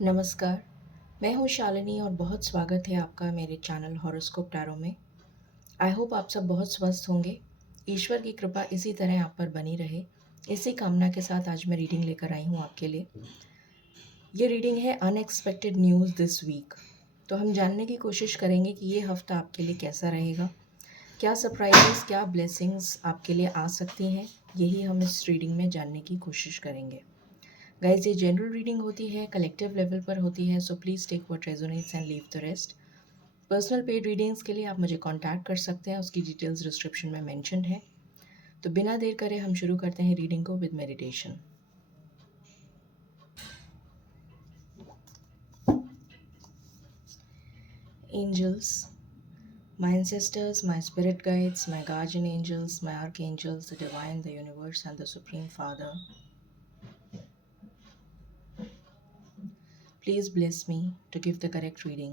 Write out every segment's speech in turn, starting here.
नमस्कार, मैं हूँ शालिनी और बहुत स्वागत है आपका मेरे चैनल हॉरोस्कोप टैरो में। आई होप आप सब बहुत स्वस्थ होंगे। ईश्वर की कृपा इसी तरह आप पर बनी रहे। इसी कामना के साथ आज मैं रीडिंग लेकर आई हूँ आपके लिए। ये रीडिंग है अनएक्सपेक्टेड न्यूज़ दिस वीक। तो हम जानने की कोशिश करेंगे कि ये हफ्ता आपके लिए कैसा रहेगा, क्या सरप्राइजेस, क्या ब्लेसिंग्स आपके लिए आ सकती हैं। यही हम इस रीडिंग में जानने की कोशिश करेंगे। गाइज, ये जनरल रीडिंग होती है, कलेक्टिव लेवल पर होती है, so please take what resonates and leave the rest. Personal paid readings के लिए आप मुझे कांटेक्ट कर सकते हैं, उसकी डिटेल्स डिस्क्रिप्शन में मेंशन्ड है। तो बिना देर करे हम शुरू करते हैं रीडिंग को with meditation. Angels, my ancestors, my spirit guides, my guardian angels, my archangels, the divine, the universe, and the Supreme Father, please bless me to give the correct reading.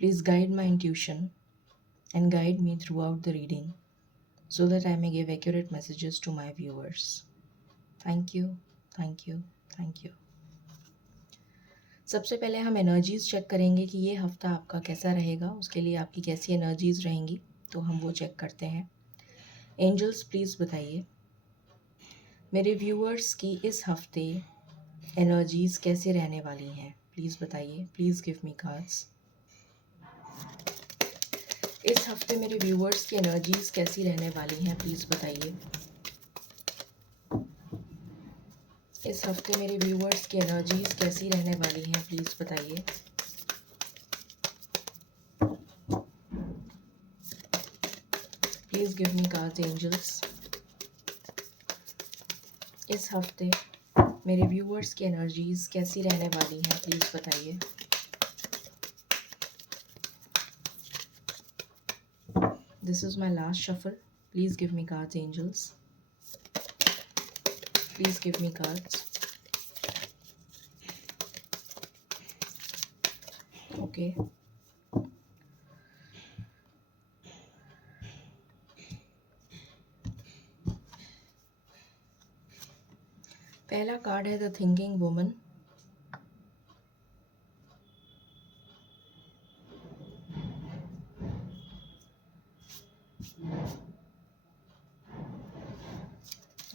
Please guide my intuition and guide me throughout the reading so that I may give accurate messages to my viewers. Thank you, thank you, thank you. सबसे पहले हम energies check करेंगे कि ये हफ्ता आपका कैसा रहेगा, उसके लिए आपकी कैसी एनर्जीज़ रहेंगी, तो हम वो चेक करते हैं। एंजल्स, प्लीज़ बताइए मेरे व्यूअर्स की इस हफ्ते एनर्जीज़ कैसे रहने वाली हैं। प्लीज़ बताइए, प्लीज़ गिव मी कार्ड्स। इस हफ्ते मेरे व्यूअर्स की एनर्जीज़ कैसी रहने वाली हैं, प्लीज़ बताइए। इस हफ्ते मेरे व्यूअर्स की एनर्जीज़ कैसी रहने वाली हैं, प्लीज़ बताइए। Please give me cards angels. इस हफ्ते मेरे व्यूअर्स की एनर्जीज़ कैसी रहने वाली हैं, प्लीज़ बताइए। This is my last shuffle. Please give me cards angels. Please give me cards. Okay, पहला कार्ड है the thinking woman.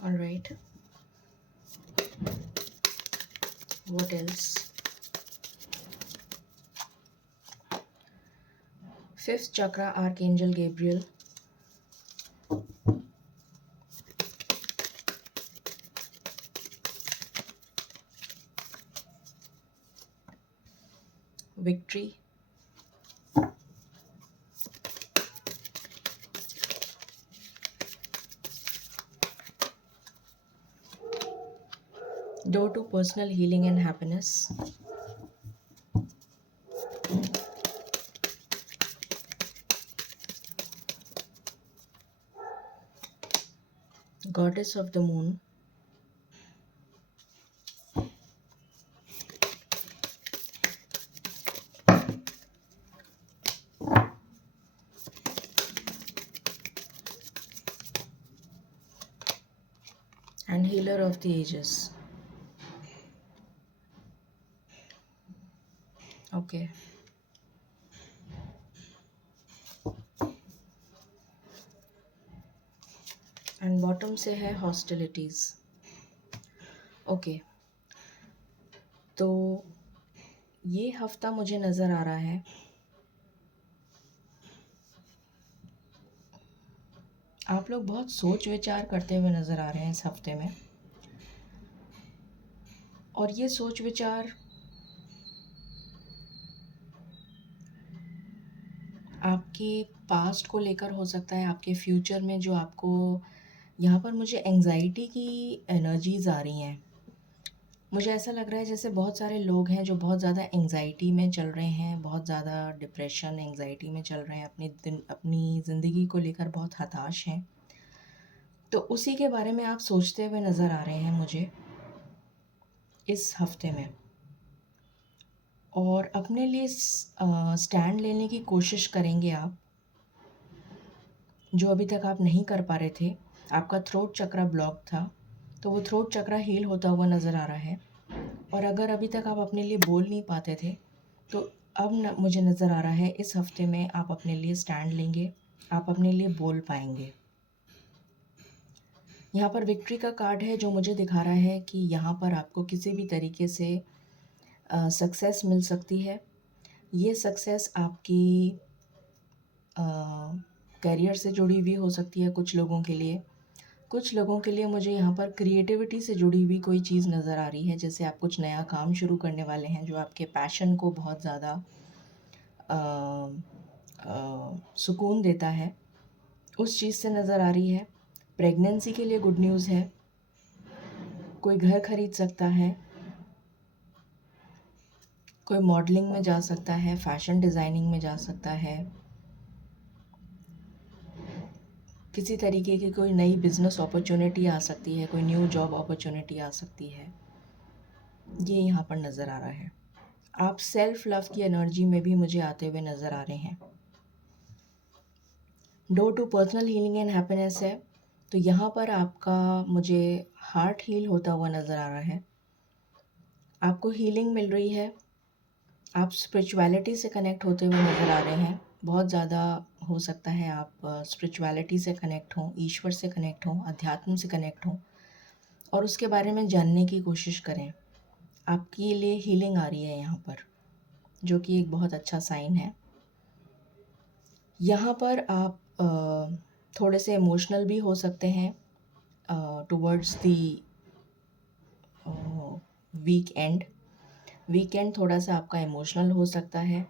Alright, what else? Fifth chakra, archangel Gabriel. Victory. Door to personal healing and happiness. Goddess of the moon. And healer of the ages. Okay, and bottom से है hostilities. Okay, तो ये हफ्ता मुझे नज़र आ रहा है आप लोग बहुत सोच विचार करते हुए नज़र आ रहे हैं इस हफ्ते में, और ये सोच विचार आपके पास्ट को लेकर हो सकता है, आपके फ्यूचर में जो आपको यहाँ पर मुझे एंजाइटी की एनर्जीज़ आ रही हैं। मुझे ऐसा लग रहा है जैसे बहुत सारे लोग हैं जो बहुत ज़्यादा एंजाइटी में चल रहे हैं, बहुत ज़्यादा डिप्रेशन एंजाइटी में चल रहे हैं, अपनी ज़िंदगी को लेकर बहुत हताश हैं। तो उसी के बारे में आप सोचते हुए नज़र आ रहे हैं मुझे इस हफ्ते में, और अपने लिए स्टैंड लेने की कोशिश करेंगे आप, जो अभी तक आप नहीं कर पा रहे थे। आपका थ्रोट चक्रा ब्लॉक था, तो वो थ्रोट चक्रा हील होता हुआ नज़र आ रहा है, और अगर अभी तक आप अपने लिए बोल नहीं पाते थे, तो अब मुझे नज़र आ रहा है इस हफ्ते में आप अपने लिए स्टैंड लेंगे, आप अपने लिए बोल पाएंगे। यहाँ पर विक्ट्री का कार्ड है जो मुझे दिखा रहा है कि यहाँ पर आपको किसी भी तरीके से सक्सेस मिल सकती है। ये सक्सेस आपकी करियर से जुड़ी हुई हो सकती है कुछ लोगों के लिए। कुछ लोगों के लिए मुझे यहाँ पर क्रिएटिविटी से जुड़ी हुई कोई चीज़ नज़र आ रही है, जैसे आप कुछ नया काम शुरू करने वाले हैं जो आपके पैशन को बहुत ज़्यादा सुकून देता है, उस चीज़ से नज़र आ रही है। प्रेगनेंसी के लिए गुड न्यूज़ है, कोई घर खरीद सकता है, कोई मॉडलिंग में जा सकता है, फैशन डिज़ाइनिंग में जा सकता है, किसी तरीके की कोई नई बिज़नेस अपॉर्चुनिटी आ सकती है, कोई न्यू जॉब अपॉर्चुनिटी आ सकती है, ये यहाँ पर नज़र आ रहा है। आप सेल्फ लव की एनर्जी में भी मुझे आते हुए नज़र आ रहे हैं। Door to personal healing and happiness है, तो यहाँ पर आपका मुझे हार्ट हील होता हुआ नज़र आ रहा है। आपको हीलिंग मिल रही है, आप स्पिरिचुअलिटी से कनेक्ट होते हुए नज़र आ रहे हैं। बहुत ज़्यादा हो सकता है आप स्पिरिचुअलिटी से कनेक्ट हों, ईश्वर से कनेक्ट हों, अध्यात्म से कनेक्ट हों और उसके बारे में जानने की कोशिश करें। आपके लिए हीलिंग आ रही है यहाँ पर, जो कि एक बहुत अच्छा साइन है। यहाँ पर आप थोड़े से इमोशनल भी हो सकते हैं टुवर्ड्स दी वीकेंड थोड़ा सा आपका इमोशनल हो सकता है।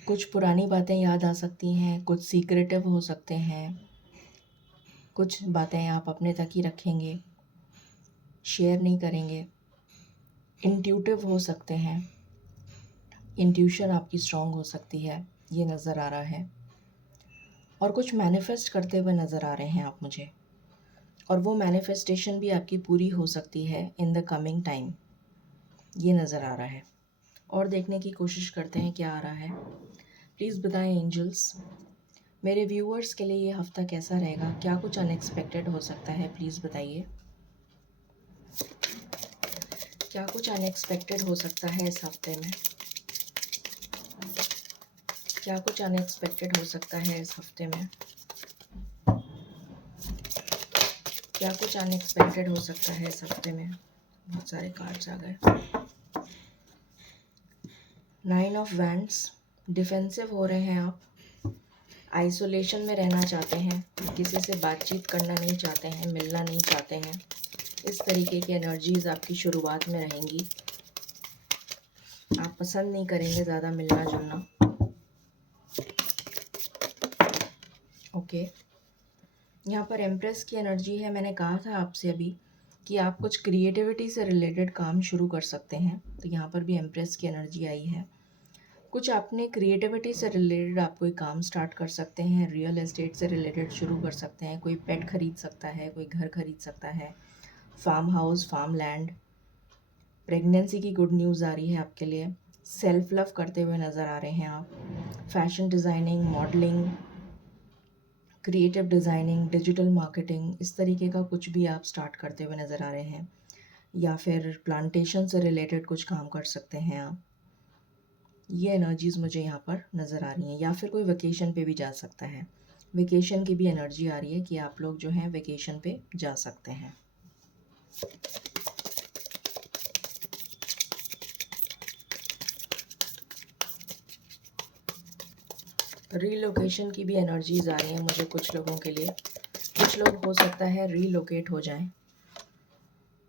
कुछ पुरानी बातें याद आ सकती हैं, कुछ सीक्रेटिव हो सकते हैं, कुछ बातें आप अपने तक ही रखेंगे, शेयर नहीं करेंगे। इंट्यूटिव हो सकते हैं, इंट्यूशन आपकी स्ट्रॉन्ग हो सकती है, ये नज़र आ रहा है। और कुछ मैनिफेस्ट करते हुए नज़र आ रहे हैं आप मुझे, और वो मैनिफेस्टेशन भी आपकी पूरी हो सकती है इन द कमिंग टाइम, ये नज़र आ रहा है। और देखने की कोशिश करते हैं क्या आ रहा है। प्लीज़ बताएं एंजल्स, मेरे व्यूअर्स के लिए ये हफ़्ता कैसा रहेगा, क्या कुछ अनएक्सपेक्टेड हो सकता है, प्लीज़ बताइए। क्या कुछ अनएक्सपेक्टेड हो सकता है इस हफ्ते में, क्या कुछ अनएक्सपेक्टेड हो सकता है इस हफ्ते में, क्या कुछ अनएक्सपेक्टेड हो सकता है इस हफ्ते में। बहुत सारे कार्ड्स आ गए। 9 ऑफ वैंड्स, डिफेंसिव हो रहे हैं आप, आइसोलेशन में रहना चाहते हैं, किसी से बातचीत करना नहीं चाहते हैं, मिलना नहीं चाहते हैं। इस तरीके की एनर्जीज़ आपकी शुरुआत में रहेंगी। आप पसंद नहीं करेंगे ज़्यादा मिलना जुलना। ओके, यहाँ पर एम्प्रेस की एनर्जी है। मैंने कहा था आपसे अभी कि आप कुछ क्रिएटिविटी से रिलेटेड काम शुरू कर सकते हैं, तो यहाँ पर भी एम्प्रेस की एनर्जी आई है। कुछ अपने क्रिएटिविटी से रिलेटेड आप कोई काम स्टार्ट कर सकते हैं, रियल एस्टेट से रिलेटेड शुरू कर सकते हैं, कोई पेट खरीद सकता है, कोई घर खरीद सकता है, farm house, farm land. Pregnancy की गुड न्यूज़ आ रही है आपके लिए। सेल्फ लव करते हुए नज़र आ रहे हैं आप। Fashion designing, modelling, creative designing, digital marketing, इस तरीके का कुछ भी आप स्टार्ट करते हुए नज़र आ रहे हैं, या फिर प्लांटेशन से रिलेटेड कुछ काम कर सकते हैं आप। ये एनर्जीज़ मुझे यहाँ पर नज़र आ रही हैं। या फिर कोई वेकेशन पे भी जा सकता है, वेकेशन की भी एनर्जी आ रही है कि आप लोग जो हैं वेकेशन पे जा सकते हैं। रीलोकेशन की भी एनर्जीज़ आ रही हैं मुझे कुछ लोगों के लिए। कुछ लोग हो सकता है रीलोकेट हो जाएं।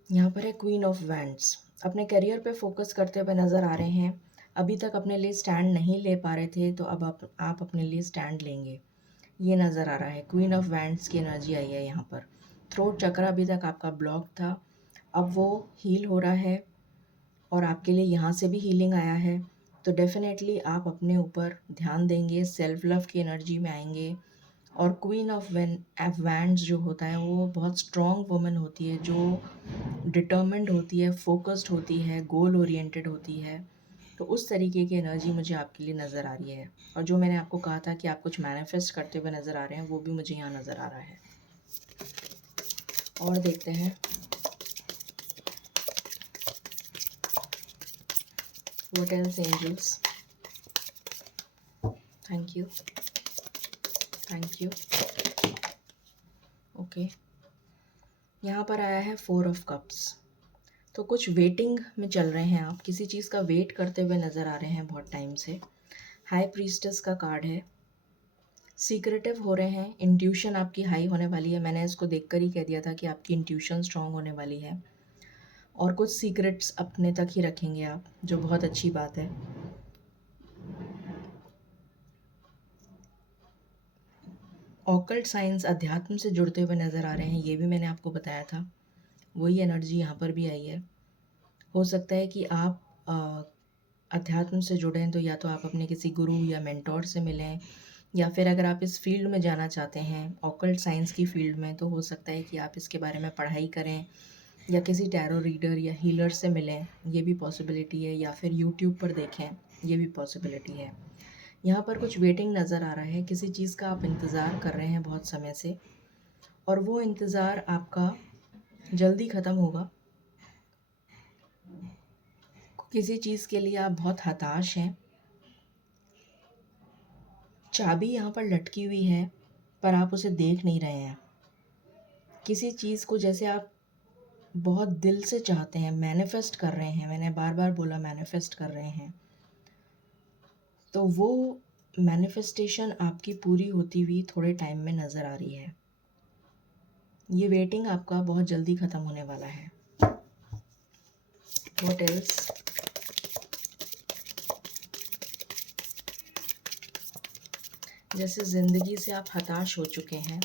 यहाँ पर है क्वीन ऑफ वैंड्स, अपने करियर पे फोकस करते हुए नज़र आ रहे हैं। अभी तक अपने लिए स्टैंड नहीं ले पा रहे थे, तो अब आप अपने लिए स्टैंड लेंगे, ये नज़र आ रहा है। क्वीन ऑफ वैंड्स की एनर्जी आई है यहाँ पर। थ्रोट चक्र अभी तक आपका ब्लॉक था, अब वो हील हो रहा है और आपके लिए यहाँ से भी हीलिंग आया है। तो डेफिनेटली आप अपने ऊपर ध्यान देंगे, सेल्फ लव की एनर्जी में आएंगे। और क्वीन ऑफ वैंड्स जो होता है वो बहुत स्ट्रॉन्ग वुमन होती है, जो डिटर्मिन्ड होती है, फोकस्ड होती है, गोल ओरिएंटेड होती है। तो उस तरीके की एनर्जी मुझे आपके लिए नज़र आ रही है। और जो मैंने आपको कहा था कि आप कुछ मैनिफेस्ट करते हुए नज़र आ रहे हैं, वो भी मुझे यहाँ नज़र आ रहा है। और देखते हैं What else, angels? Thank you. Thank you. Okay, यहाँ पर आया है 4 ऑफ कप्स। तो कुछ वेटिंग में चल रहे हैं, आप किसी चीज़ का वेट करते हुए नज़र आ रहे हैं बहुत टाइम से। हाई प्रीस्टेस का कार्ड है। सीक्रेटिव हो रहे हैं, इंट्यूशन आपकी हाई होने वाली है। मैंने इसको देखकर ही कह दिया था कि आपकी इंट्यूशन स्ट्रांग होने वाली है, और कुछ सीक्रेट्स अपने तक ही रखेंगे आप, जो बहुत अच्छी बात है। ऑकल्ट साइंस अध्यात्म से जुड़ते हुए नज़र आ रहे हैं, ये भी मैंने आपको बताया था। वही एनर्जी यहाँ पर भी आई है। हो सकता है कि आप अध्यात्म से जुड़ें, तो या तो आप अपने किसी गुरु या मेंटोर से मिलें, या फिर अगर आप इस फील्ड में जाना चाहते हैं, ऑकल्ट साइंस की फील्ड में, तो हो सकता है कि आप इसके बारे में पढ़ाई करें, या किसी टैरो रीडर या हीलर से मिलें, ये भी पॉसिबिलिटी है, या फिर यूट्यूब पर देखें, ये भी पॉसिबिलिटी है। यहाँ पर कुछ वेटिंग नज़र आ रहा है, किसी चीज़ का आप इंतज़ार कर रहे हैं बहुत समय से, और वो इंतज़ार आपका जल्दी ख़त्म होगा। किसी चीज़ के लिए आप बहुत हताश हैं। चाबी यहाँ पर लटकी हुई है, पर आप उसे देख नहीं रहे हैं। किसी चीज़ को जैसे आप बहुत दिल से चाहते हैं, मैनिफेस्ट कर रहे हैं, मैंने बार बार बोला मैनिफेस्ट कर रहे हैं, तो वो मैनिफेस्टेशन आपकी पूरी होती हुई थोड़े टाइम में नज़र आ रही है। ये वेटिंग आपका बहुत जल्दी ख़त्म होने वाला है। What else? जैसे ज़िंदगी से आप हताश हो चुके हैं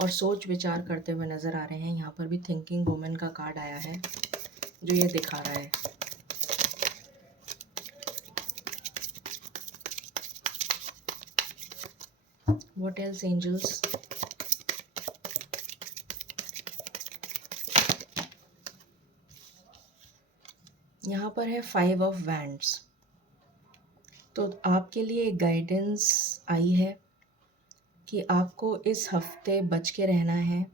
और सोच विचार करते हुए नज़र आ रहे हैं। यहाँ पर भी थिंकिंग वुमन का कार्ड आया है, जो ये दिखा रहा है। What else, angels? यहाँ पर है 5 ऑफ वैंड्स। तो आपके लिए एक गाइडेंस आई है कि आपको इस हफ्ते बच के रहना है।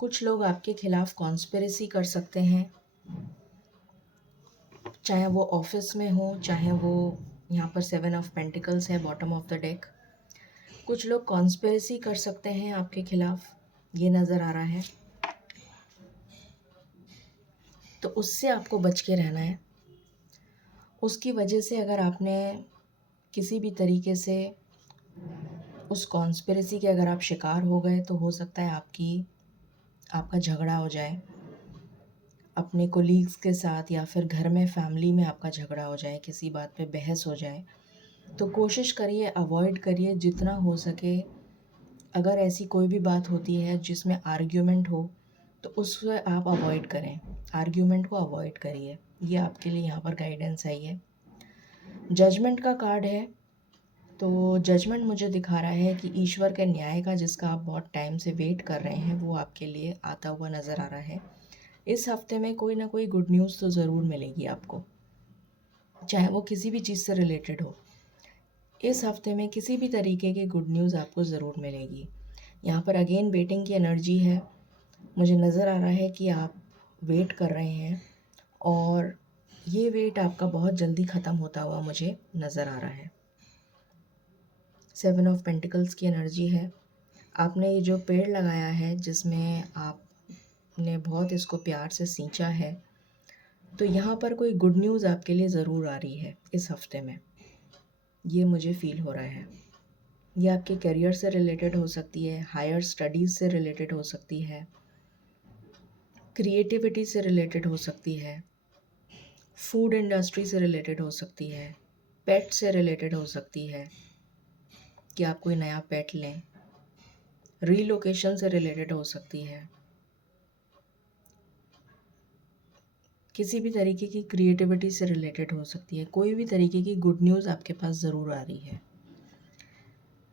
कुछ लोग आपके खिलाफ कॉन्स्पिरेसी कर सकते हैं, चाहे वो ऑफिस में हो, चाहे वो, यहाँ पर 7 ऑफ पेंटिकल्स है बॉटम ऑफ द डेक। कुछ लोग कॉन्स्पिरेसी कर सकते हैं आपके खिलाफ, ये नज़र आ रहा है। तो उससे आपको बच के रहना है। उसकी वजह से अगर आपने किसी भी तरीके से उस कॉन्स्पिरेसी के अगर आप शिकार हो गए, तो हो सकता है आपका झगड़ा हो जाए अपने कोलीग्स के साथ, या फिर घर में फैमिली में आपका झगड़ा हो जाए, किसी बात पे बहस हो जाए। तो कोशिश करिए, अवॉइड करिए जितना हो सके। अगर ऐसी कोई भी बात होती है जिसमें आर्ग्यूमेंट हो, तो उससे आप अवॉइड करें, आर्ग्यूमेंट को अवॉइड करिए। ये आपके लिए यहाँ पर गाइडेंस आई है। जजमेंट का कार्ड है। तो जजमेंट मुझे दिखा रहा है कि ईश्वर के न्याय का, जिसका आप बहुत टाइम से वेट कर रहे हैं, वो आपके लिए आता हुआ नज़र आ रहा है। इस हफ्ते में कोई ना कोई गुड न्यूज़ तो ज़रूर मिलेगी आपको, चाहे वो किसी भी चीज़ से रिलेटेड हो। इस हफ्ते में किसी भी तरीके की गुड न्यूज़ आपको ज़रूर मिलेगी। यहाँ पर अगेन वेटिंग की एनर्जी है। मुझे नज़र आ रहा है कि आप वेट कर रहे हैं, और ये वेट आपका बहुत जल्दी ख़त्म होता हुआ मुझे नज़र आ रहा है। 7 ऑफ पेंटिकल्स की एनर्जी है। आपने ये जो पेड़ लगाया है, जिसमें आपने बहुत इसको प्यार से सींचा है, तो यहाँ पर कोई गुड न्यूज़ आपके लिए ज़रूर आ रही है इस हफ्ते में, ये मुझे फ़ील हो रहा है। ये आपके करियर से रिलेटेड हो सकती है, हायर स्टडीज़ से रिलेटेड हो सकती है, क्रिएटिविटी से रिलेटेड हो सकती है, फूड इंडस्ट्री से रिलेटेड हो सकती है, पेट से रिलेटेड हो सकती है कि आप कोई नया पेट लें, रीलोकेशन से रिलेटेड हो सकती है। किसी भी तरीके की क्रिएटिविटी से रिलेटेड हो सकती है। कोई भी तरीके की गुड न्यूज़ आपके पास ज़रूर आ रही है।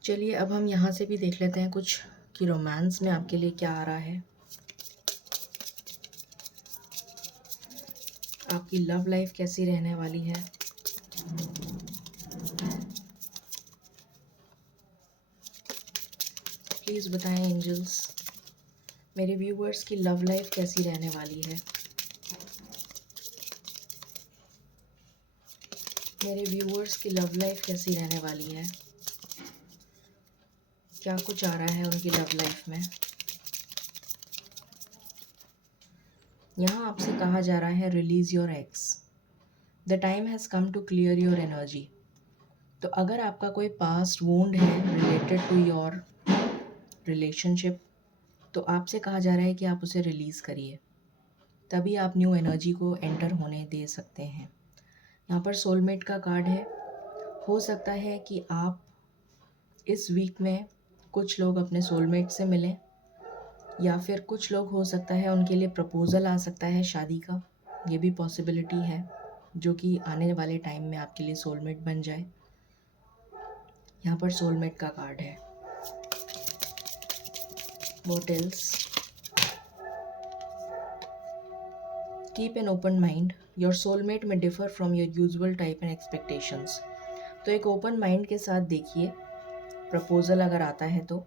चलिए, अब हम यहाँ से भी देख लेते हैं कुछ कि रोमांस में आपके लिए क्या आ रहा है। आपकी लव लाइफ कैसी रहने वाली है। प्लीज़ बताएं एंजल्स, मेरे व्यूवर्स की लव लाइफ कैसी रहने वाली है। मेरे व्यूअर्स की लव लाइफ कैसी रहने वाली है, क्या कुछ आ रहा है उनकी लव लाइफ में। यहाँ आपसे कहा जा रहा है release your ex, the time has come to clear your energy. तो अगर आपका कोई पास्ट वूंड है रिलेटेड टू योर रिलेशनशिप, तो आपसे कहा जा रहा है कि आप उसे रिलीज़ करिए, तभी आप न्यू एनर्जी को एंटर होने दे सकते हैं। यहाँ पर सोलमेट का कार्ड है। हो सकता है कि आप इस वीक में कुछ लोग अपने सोलमेट से मिलें, या फिर कुछ लोग हो सकता है उनके लिए प्रपोज़ल आ सकता है शादी का, ये भी पॉसिबिलिटी है, जो कि आने वाले टाइम में आपके लिए सोलमेट बन जाए। यहाँ पर सोलमेट का कार्ड है। What else? Keep an open mind. Your soulmate may differ from your usual type and expectations. तो एक ओपन माइंड के साथ देखिए प्रपोज़ल अगर आता है तो,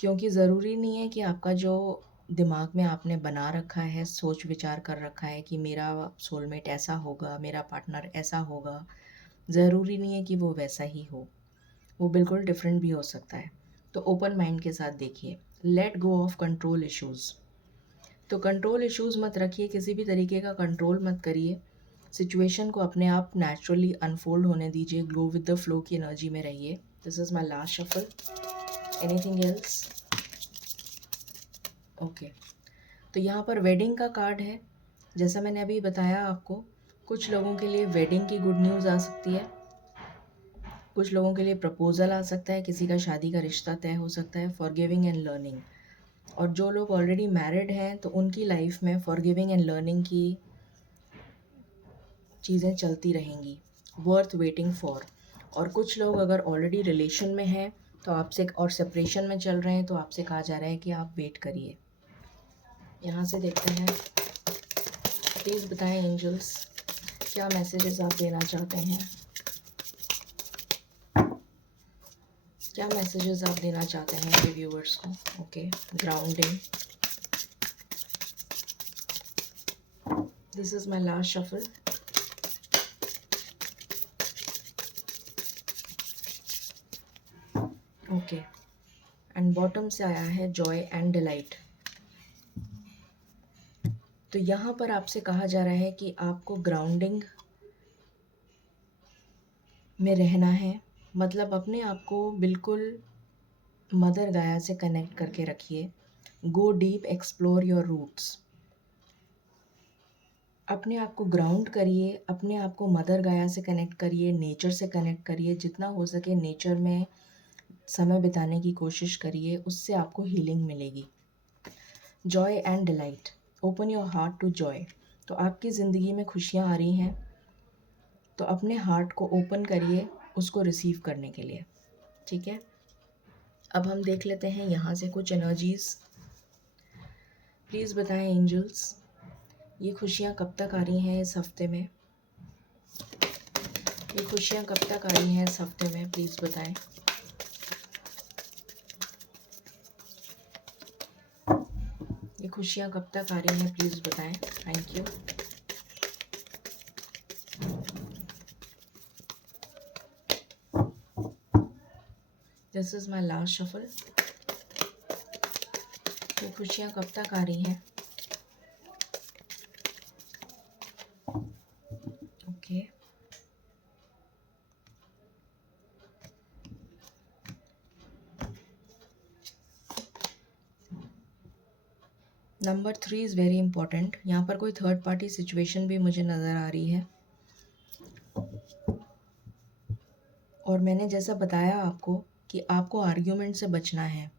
क्योंकि ज़रूरी नहीं है कि आपका जो दिमाग में आपने बना रखा है, सोच विचार कर रखा है कि मेरा सोलमेट ऐसा होगा, मेरा पार्टनर ऐसा होगा, ज़रूरी नहीं है कि वो वैसा ही हो, वो बिल्कुल डिफरेंट भी हो सकता है। तो ओपन माइंड के साथ देखिए। Let go of control issues. तो कंट्रोल इश्यूज़ मत रखिए, किसी भी तरीके का कंट्रोल मत करिए, सिचुएशन को अपने आप नेचुरली अनफोल्ड होने दीजिए, ग्लो विद द फ्लो की एनर्जी में रहिए। This is my last shuffle. Anything else? Okay, तो यहाँ पर वेडिंग का कार्ड है। जैसा मैंने अभी बताया आपको, कुछ लोगों के लिए वेडिंग की गुड न्यूज़ आ सकती है, कुछ लोगों के लिए प्रपोज़ल आ सकता है, किसी का शादी का रिश्ता तय हो सकता है। Forgiving and learning. और जो लोग ऑलरेडी मैरिड हैं तो उनकी लाइफ में फॉरगिविंग एंड लर्निंग की चीज़ें चलती रहेंगी। Worth waiting for. और कुछ लोग अगर ऑलरेडी रिलेशन में हैं तो आपसे, और सेपरेशन में चल रहे हैं, तो आपसे कहा जा रहा है कि आप वेट करिए। यहाँ से देखते हैं, प्लीज़ बताएं एंजल्स क्या मैसेजेस आप देना चाहते हैं, क्या मैसेजेस आप देना चाहते हैं मेरे व्यूअर्स को। Okay, grounding. This is my last shuffle. Okay, and bottom से आया है जॉय एंड डिलाइट। तो यहाँ पर आपसे कहा जा रहा है कि आपको ग्राउंडिंग में रहना है, मतलब अपने आप को बिल्कुल मदर गाया से कनेक्ट करके रखिए। Go deep, explore your roots. अपने आप को ग्राउंड करिए, अपने आप को मदर गाया से कनेक्ट करिए, नेचर से कनेक्ट करिए, जितना हो सके नेचर में समय बिताने की कोशिश करिए, उससे आपको हीलिंग मिलेगी। Joy and delight. Open your heart to joy. तो आपकी ज़िंदगी में खुशियाँ आ रही हैं, तो अपने हार्ट को ओपन करिए उसको रिसीव करने के लिए। ठीक है, अब हम देख लेते हैं यहाँ से कुछ एनर्जीज़। प्लीज़ बताएं एंजल्स, ये खुशियाँ कब तक आ रही हैं इस हफ्ते में, ये खुशियाँ कब तक आ रही हैं इस हफ्ते में, प्लीज़ बताएं। ये खुशियाँ कब तक आ रही हैं, प्लीज़ बताएं। Thank you. This is my last shuffle. ये खुशियाँ कब तक आ रही हैं। Okay, number 3 is very important. यहाँ पर कोई थर्ड पार्टी सिचुएशन भी मुझे नज़र आ रही है, और मैंने जैसा बताया आपको कि आपको आर्ग्यूमेंट से बचना है,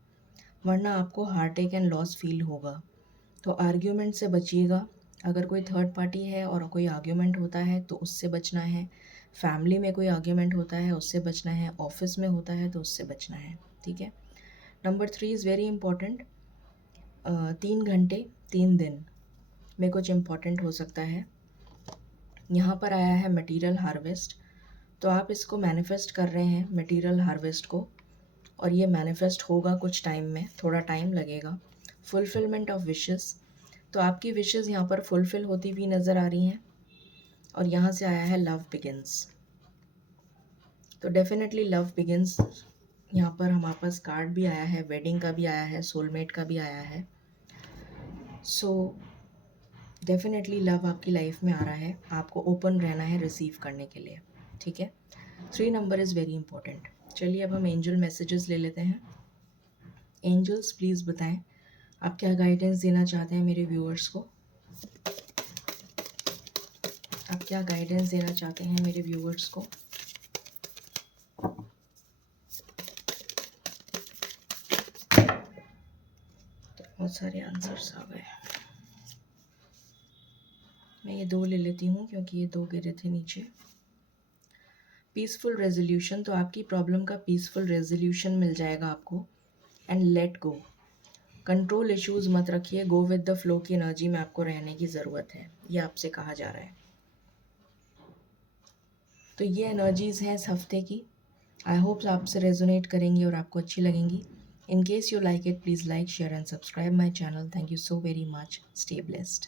वरना आपको heart attack and loss feel होगा। तो आर्ग्यूमेंट से बचिएगा। अगर कोई थर्ड पार्टी है और कोई आर्ग्यूमेंट होता है तो उससे बचना है। फैमिली में कोई आर्ग्यूमेंट होता है उससे बचना है। ऑफिस में होता है तो उससे बचना है। ठीक है, नंबर 3 इज़ वेरी इंपॉर्टेंट। 3 घंटे 3 दिन में कुछ इम्पॉर्टेंट हो सकता है। यहाँ पर आया है मटेरियल हार्वेस्ट। तो आप इसको मैनिफेस्ट कर रहे हैं मटेरियल हार्वेस्ट को, और ये मैनिफेस्ट होगा कुछ टाइम में, थोड़ा टाइम लगेगा। Fulfilment of wishes. तो आपकी विशेस यहाँ पर फुलफिल होती हुई नज़र आ रही हैं। और यहाँ से आया है लव बिगिंस। तो डेफिनेटली लव बिगिंस। यहाँ पर हमारे पास कार्ड भी आया है, वेडिंग का भी आया है, सोलमेट का भी आया है। सो डेफिनेटली लव आपकी लाइफ में आ रहा है, आपको ओपन रहना है रिसीव करने के लिए, ठीक है। 3 नंबर इज़ वेरी इंपॉर्टेंट। चलिए अब हम एंजल मैसेजेस ले लेते हैं। एंजल्स प्लीज़ बताएं आप क्या गाइडेंस देना चाहते हैं मेरे व्यूअर्स को। आप क्या गाइडेंस देना चाहते हैं मेरे व्यूअर्स को। तो बहुत सारे आंसर्स आ गए। मैं ये 2 ले लेती हूँ क्योंकि ये 2 गिरे थे नीचे। पीसफुल रेजोल्यूशन, तो आपकी प्रॉब्लम का पीसफुल रेजोल्यूशन मिल जाएगा आपको। And let go, control issues मत रखिए, गो विद द फ्लो की एनर्जी में आपको रहने की ज़रूरत है, ये आपसे कहा जा रहा है। तो ये एनर्जीज़ हैं इस हफ्ते की। आई होप आपसे रेजोनेट करेंगी और आपको अच्छी लगेंगी। In case you like it, please like, share and subscribe my channel. Thank you so very much. Stay blessed.